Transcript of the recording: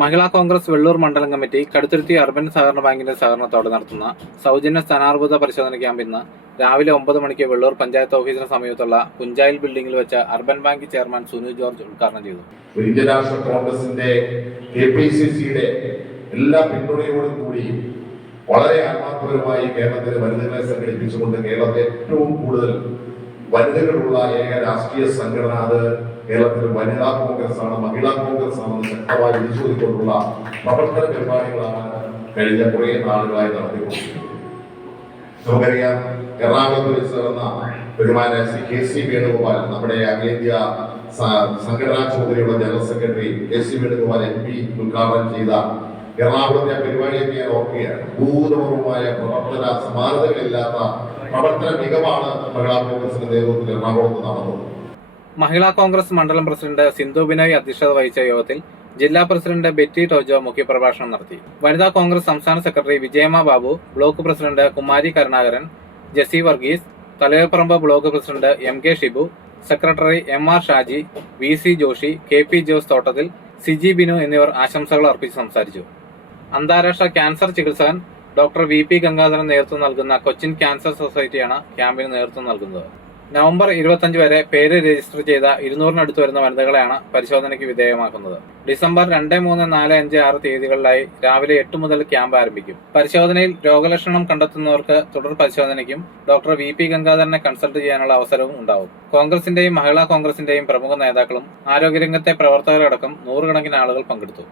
മഹിളാ കോൺഗ്രസ് വെള്ളൂർ മണ്ഡലം committee Kaduthuruthy urban സഹകരണ ബാങ്കിന്റെ സഹകരണത്തോടെ നടത്തുന്ന സൗജന്യ സ്ഥാനാർബുദ പരിശോധന ക്യാമ്പ് ഇന്ന് രാവിലെ ഒമ്പത് മണിക്ക് വെള്ളൂർ പഞ്ചായത്ത് ഓഫീസിന് സമീപത്തുള്ള കുഞ്ചായിൽ ബിൽഡിംഗിൽ വെച്ച് urban bank chairman Sunu George ഉദ്ഘാടനം ചെയ്തു. എല്ലാ പിന്തുണയോടും കൂടി വളരെ ആത്മാർത്ഥപരമായി കേരളത്തിലെ വനിതകളെ സംഘടിപ്പിച്ചുകൊണ്ട് കേരളത്തിലെ ഏറ്റവും കൂടുതൽ വനിതകളുള്ള ഏക രാഷ്ട്രീയ സംഘടന അത് കേരളത്തിൽ വനിതാ കോൺഗ്രസ് ആണ് മഹിളാ കോൺഗ്രസ് ആണെന്ന് ശക്തമായി വിളിച്ചുകൊണ്ടുള്ള പ്രവർത്തന പരിപാടികളാണ് കഴിഞ്ഞ കുറേ നാളുകളായി നടത്തിക്കൊണ്ടിരിക്കുന്നത്. നമുക്കറിയാം എറണാകുളത്ത് വെച്ച് നടന്ന ബഹുമാന ശ്രീ കെ സി വേണുഗോപാൽ നമ്മുടെ അഖിലേന്ത്യാ സംഘടനാ ചുമതലയുള്ള general secretary K C Venugopal M P ഉദ്ഘാടനം ചെയ്ത എറണാകുളത്തെ ആ പരിപാടിയൊക്കെ ഞാൻ ഓർക്കുകയാണ്. ഭൂതപൂർവമായ പ്രവർത്തന സമാനതകളില്ലാത്ത പ്രവർത്തന മികവാണ് മഹിളാ കോൺഗ്രസിന്റെ നേതൃത്വത്തിൽ എറണാകുളത്ത് നടന്നത്. മഹിളാ കോൺഗ്രസ് മണ്ഡലം പ്രസിഡന്റ് സിന്ധു ബിനോയ് അധ്യക്ഷത വഹിച്ച യോഗത്തിൽ ജില്ലാ പ്രസിഡന്റ് ബെറ്റി ടോജോ മുഖ്യപ്രഭാഷണം നടത്തി. വനിതാ കോൺഗ്രസ് സംസ്ഥാന secretary Vijayamma Babu block president Kumari Karunakaran Jessy Varghese Thalayolaparambu block president M K Shibu secretary M R Shaji V C Joshy K P Jose Thottathil Siji Binu എന്നിവർ ആശംസകൾ അർപ്പിച്ച് സംസാരിച്ചു. അന്താരാഷ്ട്ര ക്യാൻസർ ചികിത്സകൻ ഡോക്ടർ വി പി ഗംഗാധരൻ നേതൃത്വം നൽകുന്ന Cochin cancer സൊസൈറ്റിയാണ് ക്യാമ്പിന് നേതൃത്വം നൽകുന്നത്. നവംബർ ഇരുപത്തഞ്ച് വരെ പേര് രജിസ്റ്റർ ചെയ്ത ഇരുന്നൂറിനടുത്ത് വരുന്ന വനിതകളെയാണ് പരിശോധനയ്ക്ക് വിധേയമാക്കുന്നത്. ഡിസംബർ രണ്ട് മൂന്ന് നാല് അഞ്ച് ആറ് തീയതികളിലായി രാവിലെ എട്ട് മുതൽ ക്യാമ്പ് ആരംഭിക്കും. പരിശോധനയിൽ രോഗലക്ഷണം കണ്ടെത്തുന്നവർക്ക് തുടർ പരിശോധനയ്ക്കും ഡോക്ടർ വി പി ഗംഗാധരനെ കൺസൾട്ട് ചെയ്യാനുള്ള അവസരവും ഉണ്ടാവും. കോൺഗ്രസിന്റെയും മഹിളാ കോൺഗ്രസിന്റെയും പ്രമുഖ നേതാക്കളും ആരോഗ്യരംഗത്തെ പ്രവർത്തകരടക്കം നൂറുകണക്കിന് ആളുകൾ പങ്കെടുത്തു.